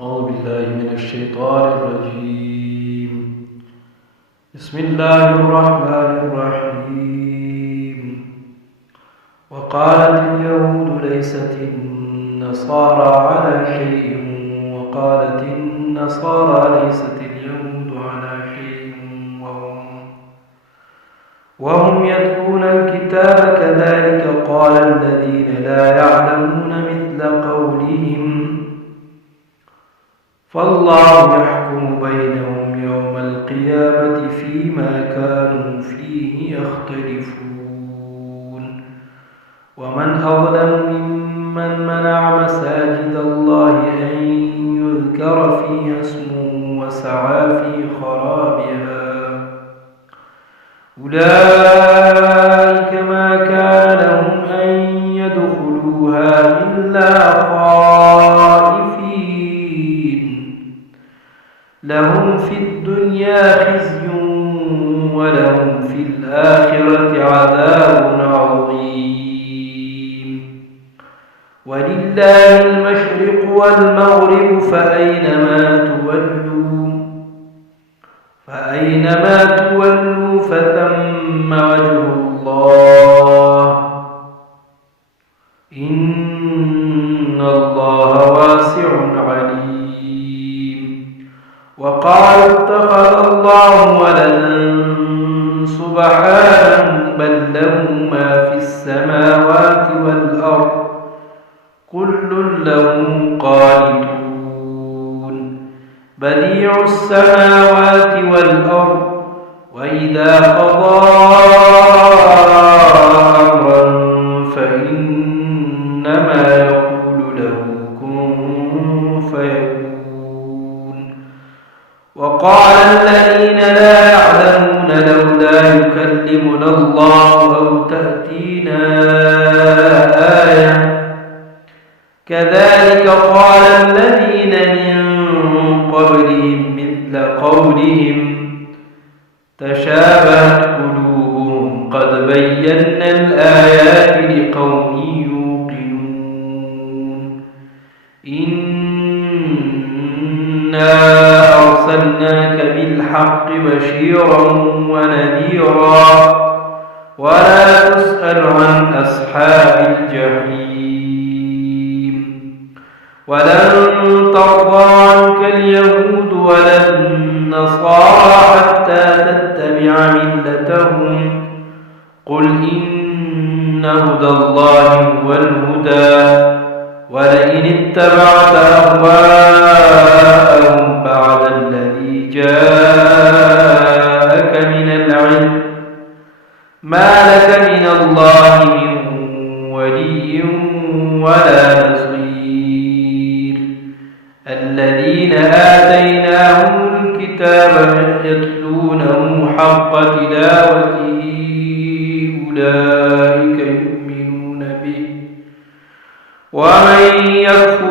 أعوذ بالله من الشيطان الرجيم. بسم الله الرحمن الرحيم. وقالت اليهود ليست النصارى على شيء وقالت النصارى ليست اليهود على شيء وهم يتلون الكتاب كذلك قال الذين لا يعلمون مثل قولهم فالله يحكم بينهم يوم القيامة فيما كانوا فيه يختلفون. ومن أظلم ممن منع مساجد الله أن يذكر فيها اسمه وسعى في خرابها أولئك ما كان لهم أن يدخلوها إلا خائفين لهم في الدنيا خزي ولهم في الآخرة عذاب عظيم. ولله المشرق والمغرب فأينما تولوا فثم وجه الله إن الله واسع عليم. وقالوا اتخذ الله ولدا سبحانه بل له ما في السماوات والأرض كل له قانتون بديع السماوات والأرض وإذا قضى أمرا فإنما يقول له كن فيكون. وقال الذين لا يعلمون لولا يكلمنا الله أو تأتينا آية كذلك قال الذين من قبلهم مثل قولهم تشابهت قلوبهم قد بينا الآيات لقوم يوقنون. إنا أرسلناك بالحق بشيرا ونذيرا ولا تسأل عن أصحاب الجحيم. ولن ترضى عنك اليهود ولا النصارى حتى تتبع ملتهم قل إن هدى الله هو الهدى ولئن اتبعت أهواءهم بعد الذي جاءك من العلم ما لك من الله من ولي ولا نصير. الذين آتيناهم الكتاب يتلونه حق تلاوته أولئك يؤمنون به ومن يكفر